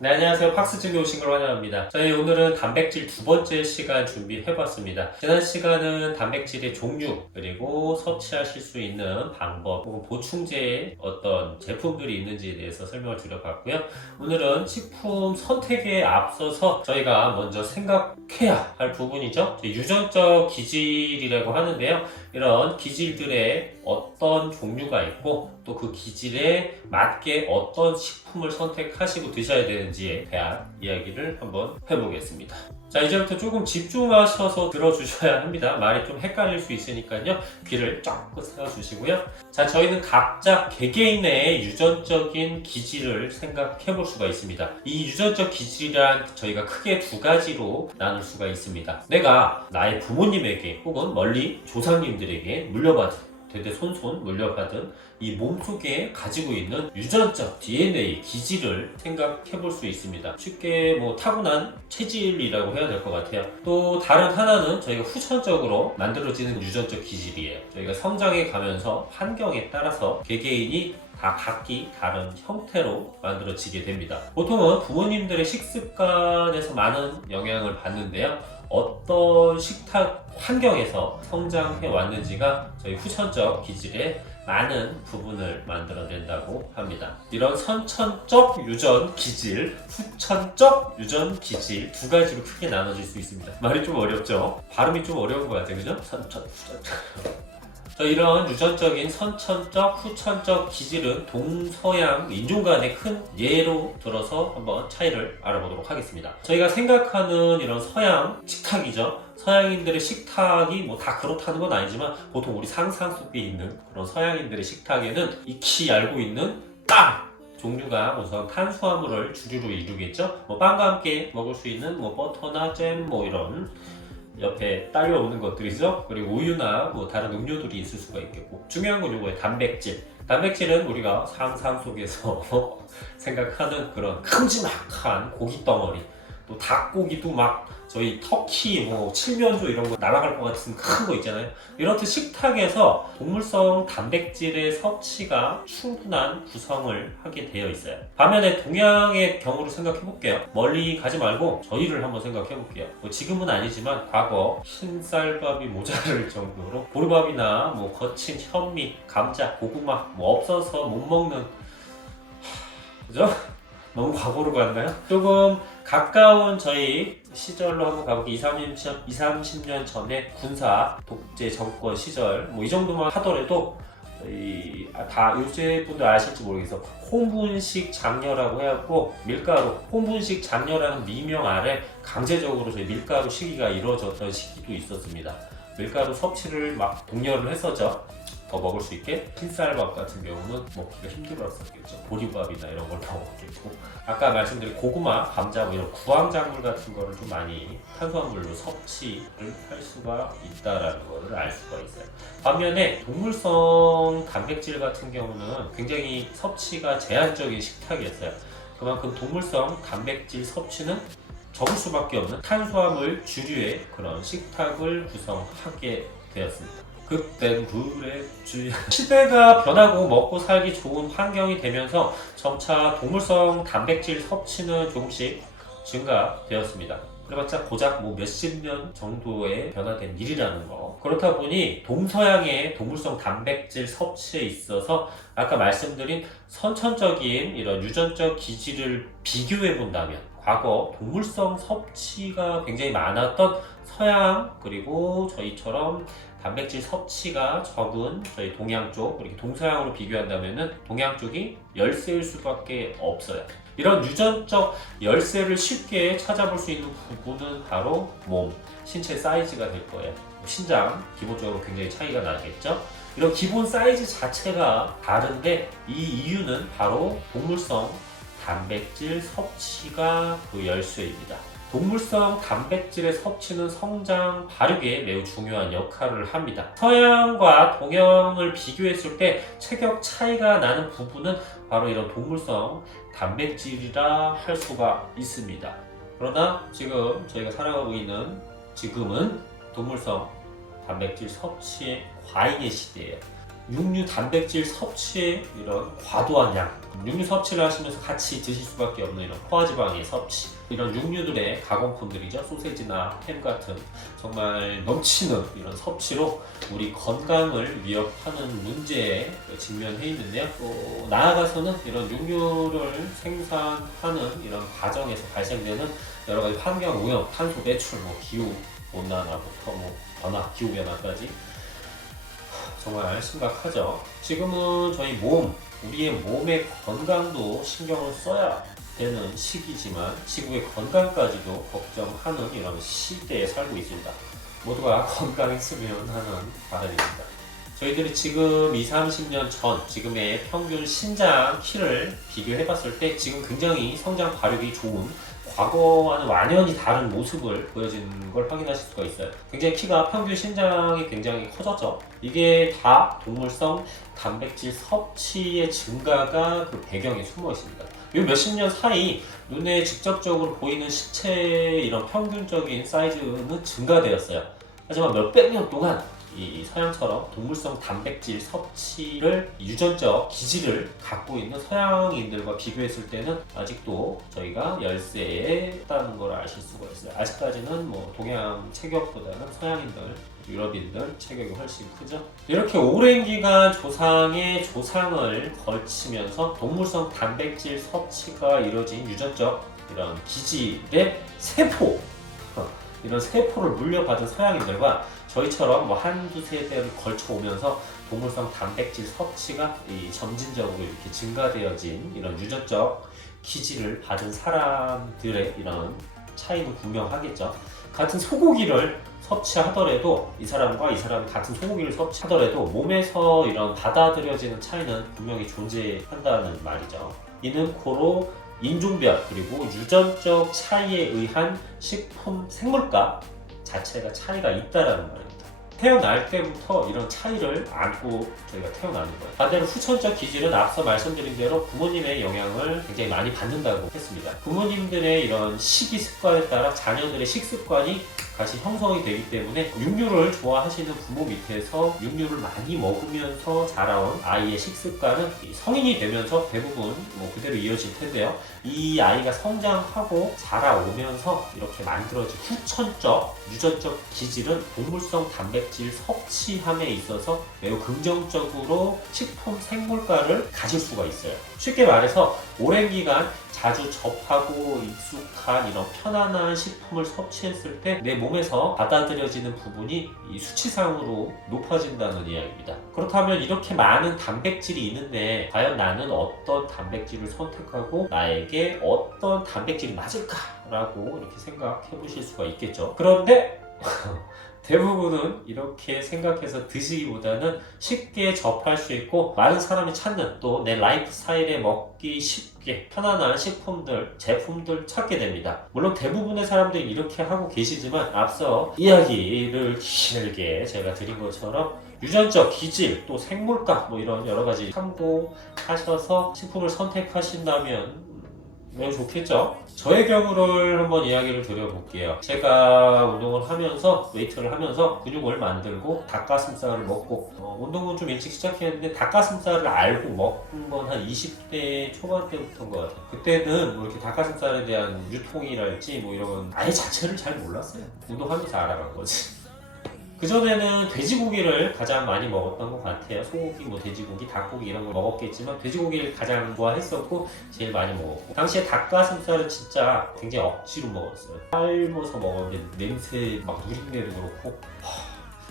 네, 안녕하세요. 팍스집에 오신 걸 환영합니다. 저희 오늘은 단백질 두 번째 시간 준비해봤습니다. 지난 시간은 단백질의 종류, 그리고 섭취하실 수 있는 방법, 혹은 보충제의 어떤 제품들이 있는지에 대해서 설명을 드려봤고요. 오늘은 식품 선택에 앞서서 저희가 먼저 생각해야 할 부분이죠. 유전적 기질이라고 하는데요. 이런 기질들의 어떤 종류가 있고 또 그 기질에 맞게 어떤 식품을 선택하시고 드셔야 되는지에 대한 이야기를 한번 해보겠습니다. 자, 이제부터 조금 집중하셔서 들어주셔야 합니다. 말이 좀 헷갈릴 수 있으니까요. 귀를 쫙 세워주시고요. 자, 저희는 각자 개개인의 유전적인 기질을 생각해 볼 수가 있습니다. 이 유전적 기질이란 저희가 크게 두 가지로 나눌 수가 있습니다. 내가 나의 부모님에게 혹은 멀리 조상님들에게 물려받은 대대손손 물려받은 이 몸속에 가지고 있는 유전적 DNA 기질을 생각해 볼 수 있습니다. 쉽게 타고난 체질이라고 해야 될 것 같아요. 또 다른 하나는 저희가 후천적으로 만들어지는 유전적 기질이에요. 저희가 성장해 가면서 환경에 따라서 개개인이 다 각기 다른 형태로 만들어지게 됩니다. 보통은 부모님들의 식습관에서 많은 영향을 받는데요. 어떤 식탁 환경에서 성장해 왔는지가 저희 후천적 기질의 많은 부분을 만들어낸다고 합니다. 이런 선천적 유전 기질, 후천적 유전 기질 두 가지로 크게 나눠질 수 있습니다. 말이 좀 어렵죠? 발음이 좀 어려운 것 같아요. 그죠? 선천, 후천. 이런 유전적인 선천적, 후천적 기질은 동서양 인종 간의 큰 예로 들어서 한번 차이를 알아보도록 하겠습니다. 저희가 생각하는 이런 서양 식탁이죠. 서양인들의 식탁이 다 그렇다는 건 아니지만 보통 우리 상상 속에 있는 그런 서양인들의 식탁에는 익히 알고 있는 빵! 종류가 우선 탄수화물을 주류로 이루겠죠. 빵과 함께 먹을 수 있는 버터나 잼 이런 옆에 딸려오는 것들이죠. 그리고 우유나 다른 음료들이 있을 수가 있겠고, 중요한 건 이거예요. 단백질. 단백질은 우리가 상상 속에서 생각하는 그런 큼지막한 고기 덩어리, 또 닭고기도 저희 터키, 칠면조 이런 거 날아갈 것 같은 큰 거 있잖아요. 이렇듯 식탁에서 동물성 단백질의 섭취가 충분한 구성을 하게 되어 있어요. 반면에 동양의 경우를 생각해 볼게요. 멀리 가지 말고 저희를 한번 생각해 볼게요. 지금은 아니지만 과거 흰쌀밥이 모자랄 정도로 보리밥이나 거친 현미, 감자, 고구마 없어서 못 먹는 그죠? 너무 과거로 갔나요? 조금 가까운 저희 시절로 한번 가볼게요. 30년 전에 군사 독재 정권 시절 이 정도만 하더라도 다 요새 분들 아실지 모르겠어. 혼분식 장려라고 해갖고 밀가루, 혼분식 장려라는 미명 아래 강제적으로 저희 밀가루 시기가 이루어졌던 시기도 있었습니다. 밀가루 섭취를 독려를 했었죠. 더 먹을 수 있게. 흰쌀밥 같은 경우는 먹기가 힘들었었겠죠. 보리밥이나 이런 걸 먹었겠고, 아까 말씀드린 고구마, 감자 이런 구황작물 같은 거를 좀 많이 탄수화물로 섭취를 할 수가 있다라는 거를 알 수가 있어요. 반면에 동물성 단백질 같은 경우는 굉장히 섭취가 제한적인 식탁이었어요. 그만큼 동물성 단백질 섭취는 적을 수밖에 없는 탄수화물 주류의 그런 식탁을 구성하게 되었습니다. 그땐 그랬지. 시대가 변하고 먹고 살기 좋은 환경이 되면서 점차 동물성 단백질 섭취는 조금씩 증가되었습니다. 그래봤자 고작 몇십 년 정도의 변화된 일이라는 거. 그렇다 보니 동서양의 동물성 단백질 섭취에 있어서 아까 말씀드린 선천적인 이런 유전적 기질을 비교해 본다면 과거 동물성 섭취가 굉장히 많았던 서양, 그리고 저희처럼 단백질 섭취가 적은 저희 동양 쪽, 그리고 동서양으로 비교한다면 동양 쪽이 열세일 수밖에 없어요. 이런 유전적 열세를 쉽게 찾아볼 수 있는 부분은 바로 몸, 신체 사이즈가 될 거예요. 신장 기본적으로 굉장히 차이가 나겠죠. 이런 기본 사이즈 자체가 다른데 이 이유는 바로 동물성 단백질 섭취가 그 열쇠입니다. 동물성 단백질의 섭취는 성장 발육에 매우 중요한 역할을 합니다. 서양과 동양을 비교했을 때 체격 차이가 나는 부분은 바로 이런 동물성 단백질이라 할 수가 있습니다. 그러나 지금 저희가 살아가고 있는 지금은 동물성 단백질 섭취의 과잉의 시대예요. 육류 단백질 섭취의 이런 과도한 양, 육류 섭취를 하시면서 같이 드실 수밖에 없는 이런 포화지방의 섭취, 이런 육류들의 가공품들이죠. 소세지나 햄 같은 정말 넘치는 이런 섭취로 우리 건강을 위협하는 문제에 직면해 있는데요. 또 나아가서는 이런 육류를 생산하는 이런 과정에서 발생되는 여러 가지 환경 오염, 탄소 배출, 기후 온난화부터 변화, 기후 변화까지 정말 심각하죠. 지금은 저희 우리의 몸의 건강도 신경을 써야 되는 시기지만 지구의 건강까지도 걱정하는 이런 시대에 살고 있습니다. 모두가 건강했으면 하는 바람입니다. 저희들이 지금 20, 30년 전 지금의 평균 신장 키를 비교해 봤을 때 지금 굉장히 성장 발육이 좋은 과거와는 완전히 다른 모습을 보여지는 걸 확인하실 수가 있어요. 굉장히 키가 평균 신장이 굉장히 커졌죠. 이게 다 동물성 단백질 섭취의 증가가 그 배경에 숨어 있습니다. 이 몇십 년 사이 눈에 직접적으로 보이는 시체의 이런 평균적인 사이즈는 증가되었어요. 하지만 몇백 년 동안 이 서양처럼 동물성 단백질 섭취를 유전적 기질을 갖고 있는 서양인들과 비교했을 때는 아직도 저희가 열세에 있다는 걸 아실 수가 있어요. 아직까지는 동양 체격보다는 서양인들, 유럽인들 체격이 훨씬 크죠. 이렇게 오랜 기간 조상의 조상을 걸치면서 동물성 단백질 섭취가 이루어진 유전적 이런 기질의 세포, 이런 세포를 물려받은 서양인들과 저희처럼 한두 세대를 걸쳐 오면서 동물성 단백질 섭취가 점진적으로 이렇게 증가되어진 이런 유전적 기질을 받은 사람들의 이런 차이는 분명하겠죠. 같은 소고기를 섭취하더라도 이 사람과 이 사람이 같은 소고기를 섭취하더라도 몸에서 이런 받아들여지는 차이는 분명히 존재한다는 말이죠. 이는 고로 인종별 그리고 유전적 차이에 의한 식품 생물값 자체가 차이가 있다라는 말입니다. 태어날 때부터 이런 차이를 안고 저희가 태어나는 거예요. 반대로 후천적 기질은 앞서 말씀드린 대로 부모님의 영향을 굉장히 많이 받는다고 했습니다. 부모님들의 이런 식이 습관에 따라 자녀들의 식습관이 같이 형성이 되기 때문에 육류를 좋아하시는 부모 밑에서 육류를 많이 먹으면서 자라온 아이의 식습관은 성인이 되면서 대부분 그대로 이어질 텐데요. 이 아이가 성장하고 자라오면서 이렇게 만들어진 후천적, 유전적 기질은 동물성 단백질 섭취함에 있어서 매우 긍정적으로 식품 생물가를 가질 수가 있어요. 쉽게 말해서 오랜 기간 자주 접하고 익숙한 이런 편안한 식품을 섭취했을 때 내 몸에서 받아들여지는 부분이 이 수치상으로 높아진다는 이야기입니다. 그렇다면 이렇게 많은 단백질이 있는데 과연 나는 어떤 단백질을 선택하고 나에게 어떤 단백질이 맞을까라고 이렇게 생각해 보실 수가 있겠죠. 그런데 대부분은 이렇게 생각해서 드시기보다는 쉽게 접할 수 있고 많은 사람이 찾는 또 내 라이프 스타일에 먹기 쉽게 편안한 식품들, 제품들 찾게 됩니다. 물론 대부분의 사람들이 이렇게 하고 계시지만 앞서 이야기를 길게 제가 드린 것처럼 유전적 기질, 또 생물값 이런 여러 가지 참고하셔서 식품을 선택하신다면 매우 좋겠죠? 저의 경우를 한번 이야기를 드려볼게요. 제가 운동을 하면서 웨이트를 하면서 근육을 만들고 닭가슴살을 먹고 운동은 좀 일찍 시작했는데 닭가슴살을 알고 먹은 건 한 20대 초반 때부터인 것 같아요. 그때는 이렇게 닭가슴살에 대한 유통이랄지 이런 아예 자체를 잘 몰랐어요. 운동하면서 알아간 거지. 그전에는 돼지고기를 가장 많이 먹었던 것 같아요. 소고기, 돼지고기, 닭고기 이런 걸 먹었겠지만 돼지고기를 가장 좋아했었고 제일 많이 먹었고 당시에 닭가슴살은 진짜 굉장히 억지로 먹었어요. 삶아서 먹었는데 냄새 누린내도 그렇고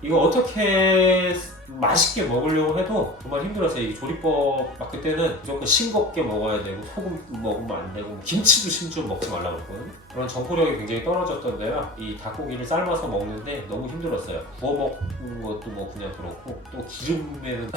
이거 어떻게 맛있게 먹으려고 해도 정말 힘들었어요. 이 조리법 그때는 무조건 싱겁게 먹어야 되고 소금 먹으면 안 되고 김치도 심지어 먹지 말라고 했거든요. 그런 정포력이 굉장히 떨어졌던데요. 이 닭고기를 삶아서 먹는데 너무 힘들었어요. 구워 먹는 것도 그냥 그렇고 또 기름에는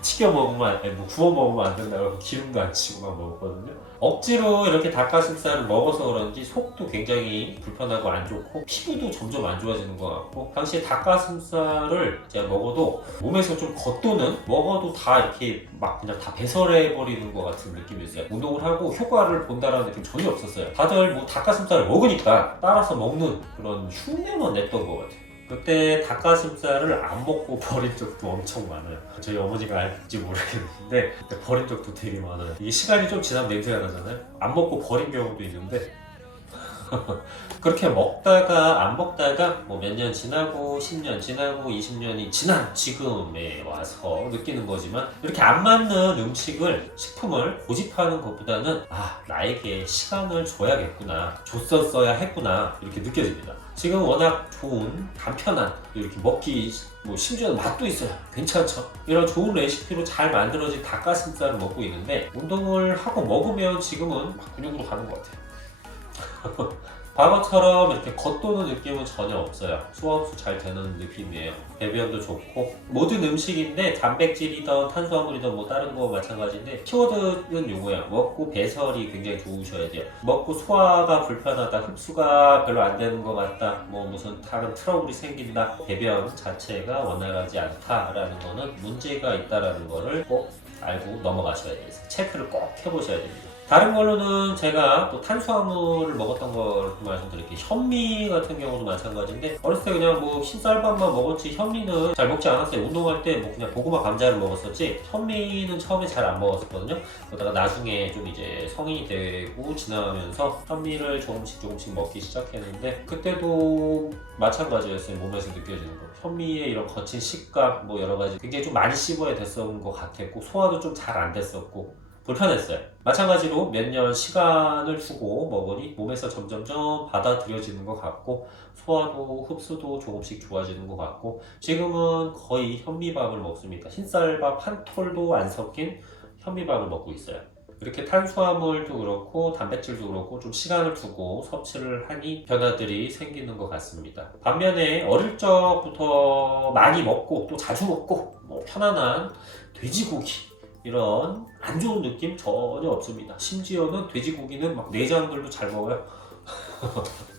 튀겨 먹으면 구워 먹으면 안 된다고 기름도 안 치고 막 먹었거든요. 억지로 이렇게 닭가슴살을 먹어서 그런지 속도 굉장히 불편하고 안 좋고 피부도 점점 안 좋아지는 것 같고 당시에 닭가슴살을 제가 먹어도 몸에서 좀 겉도는 먹어도 다 이렇게 그냥 다 배설해버리는 것 같은 느낌이었어요. 운동을 하고 효과를 본다라는 느낌 전혀 없었어요. 다들 닭가슴살을 먹으니까 따라서 먹는 그런 흉내만 냈던 것 같아요. 그때 닭가슴살을 안 먹고 버린 적도 엄청 많아요. 저희 어머니가 알지 모르겠는데 그때 버린 적도 되게 많아요. 이게 시간이 좀 지나면 냄새가 나잖아요. 안 먹고 버린 경우도 있는데 그렇게 먹다가 안 먹다가 뭐 몇 년 지나고 10년 지나고 20년이 지난 지금에 와서 느끼는 거지만 이렇게 안 맞는 음식을 식품을 고집하는 것보다는 나에게 시간을 줘야겠구나, 줬었어야 했구나 이렇게 느껴집니다. 지금 워낙 좋은 간편한 이렇게 먹기 뭐 심지어 맛도 있어요. 괜찮죠? 이런 좋은 레시피로 잘 만들어진 닭가슴살을 먹고 있는데 운동을 하고 먹으면 지금은 막 근육으로 가는 것 같아요. 과거처럼 이렇게 겉도는 느낌은 전혀 없어요. 소화흡수 잘 되는 느낌이에요. 배변도 좋고 모든 음식인데 단백질이든 탄수화물이든 뭐 다른 거 마찬가지인데 키워드는 요거야. 먹고 배설이 굉장히 좋으셔야 돼요. 먹고 소화가 불편하다, 흡수가 별로 안 되는 것 같다, 뭐 무슨 다른 트러블이 생긴다, 배변 자체가 원활하지 않다라는 거는 문제가 있다라는 거를 꼭 알고 넘어가셔야 돼요. 체크를 꼭 해보셔야 됩니다. 다른 걸로는 제가 또 탄수화물을 먹었던 걸 말씀드릴게요. 현미 같은 경우도 마찬가지인데 어렸을 때 그냥 뭐 흰쌀밥만 먹었지 현미는 잘 먹지 않았어요. 운동할 때 뭐 그냥 고구마 감자를 먹었었지 현미는 처음에 잘 안 먹었었거든요. 그러다가 나중에 좀 이제 성인이 되고 지나가면서 현미를 조금씩 먹기 시작했는데 그때도 마찬가지였어요. 몸에서 느껴지는 거. 현미의 이런 거친 식감 뭐 여러 가지 굉장히 좀 많이 씹어야 됐었던 것 같았고 소화도 좀 잘 안 됐었고 불편했어요. 마찬가지로 몇 년 시간을 두고 먹으니 몸에서 점점점 받아들여지는 것 같고 소화도 흡수도 조금씩 좋아지는 것 같고 지금은 거의 현미밥을 먹습니다. 흰쌀밥 한 톨도 안 섞인 현미밥을 먹고 있어요. 이렇게 탄수화물도 그렇고 단백질도 그렇고 좀 시간을 두고 섭취를 하니 변화들이 생기는 것 같습니다. 반면에 어릴 적부터 많이 먹고 또 자주 먹고 뭐 편안한 돼지고기 이런 안 좋은 느낌 전혀 없습니다. 심지어는 돼지고기는 막 내장들도 잘 먹어요.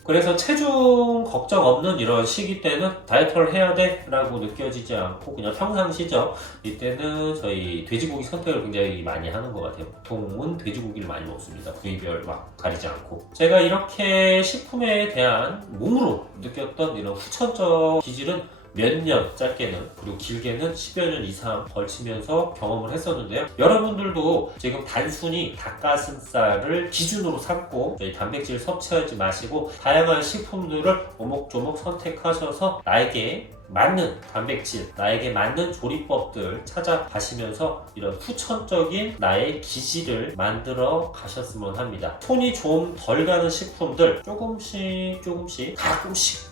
그래서 체중 걱정 없는 이런 시기 때는 다이어트를 해야 돼 라고 느껴지지 않고 그냥 평상시죠. 이때는 저희 돼지고기 선택을 굉장히 많이 하는 것 같아요. 보통은 돼지고기를 많이 먹습니다. 부위별 막 가리지 않고. 제가 이렇게 식품에 대한 몸으로 느꼈던 이런 후천적 기질은 몇 년 짧게는 그리고 길게는 10여 년 이상 걸치면서 경험을 했었는데요. 여러분들도 지금 단순히 닭가슴살을 기준으로 삼고 저희 단백질 섭취하지 마시고 다양한 식품들을 오목조목 선택하셔서 나에게 맞는 단백질, 나에게 맞는 조리법들 찾아가시면서 이런 후천적인 나의 기질을 만들어 가셨으면 합니다. 손이 좀 덜 가는 식품들 조금씩 가끔씩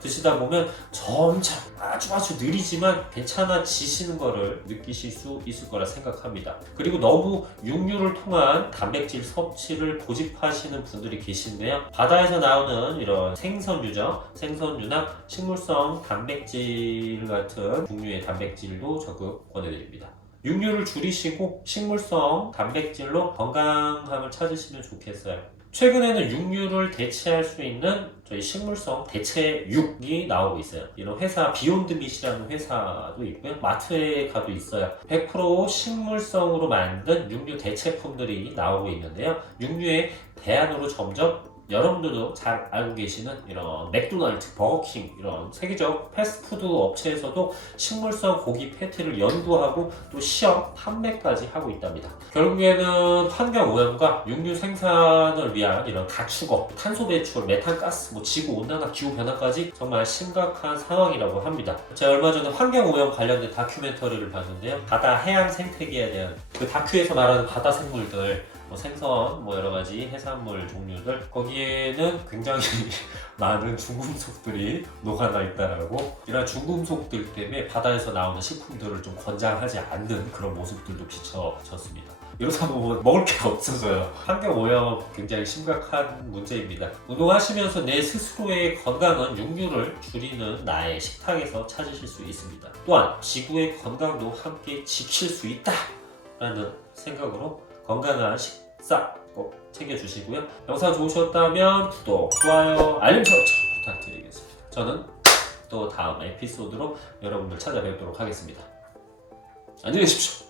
드시다 보면 점점 아주 느리지만 괜찮아지시는 거를 느끼실 수 있을 거라 생각합니다. 그리고 너무 육류를 통한 단백질 섭취를 고집하시는 분들이 계신데요. 바다에서 나오는 이런 생선류죠. 생선류나 식물성 단백질 같은 종류의 단백질도 적극 권해드립니다. 육류를 줄이시고 식물성 단백질로 건강함을 찾으시면 좋겠어요. 최근에는 육류를 대체할 수 있는 저희 식물성 대체육이 나오고 있어요. 이런 회사 비욘드밋이라는 회사도 있고요. 마트에 가도 있어요. 100% 식물성으로 만든 육류 대체품들이 나오고 있는데요. 육류의 대안으로 점점 여러분들도 잘 알고 계시는 이런 맥도날드, 버거킹 이런 세계적 패스트푸드 업체에서도 식물성 고기 패티를 연구하고 또 시험 판매까지 하고 있답니다. 결국에는 환경오염과 육류 생산을 위한 이런 가축업, 탄소 배출, 메탄가스, 지구온난화, 기후변화까지 정말 심각한 상황이라고 합니다. 제가 얼마 전에 환경오염 관련된 다큐멘터리를 봤는데요. 바다 해양 생태계에 대한 그 다큐에서 말하는 바다 생물들 생선, 여러가지 해산물 종류들 거기에는 굉장히 많은 중금속들이 녹아나 있다라고 이런 중금속들 때문에 바다에서 나오는 식품들을 좀 권장하지 않는 그런 모습들도 비춰졌습니다. 이러다 보면 먹을 게 없어져요. 환경오염 굉장히 심각한 문제입니다. 운동하시면서 내 스스로의 건강은 육류를 줄이는 나의 식탁에서 찾으실 수 있습니다. 또한 지구의 건강도 함께 지킬 수 있다라는 생각으로 건강한 식사 꼭 챙겨주시고요. 영상 좋으셨다면 구독, 좋아요, 알림 설정 부탁드리겠습니다. 저는 또 다음 에피소드로 여러분들 찾아뵙도록 하겠습니다. 안녕히 계십시오.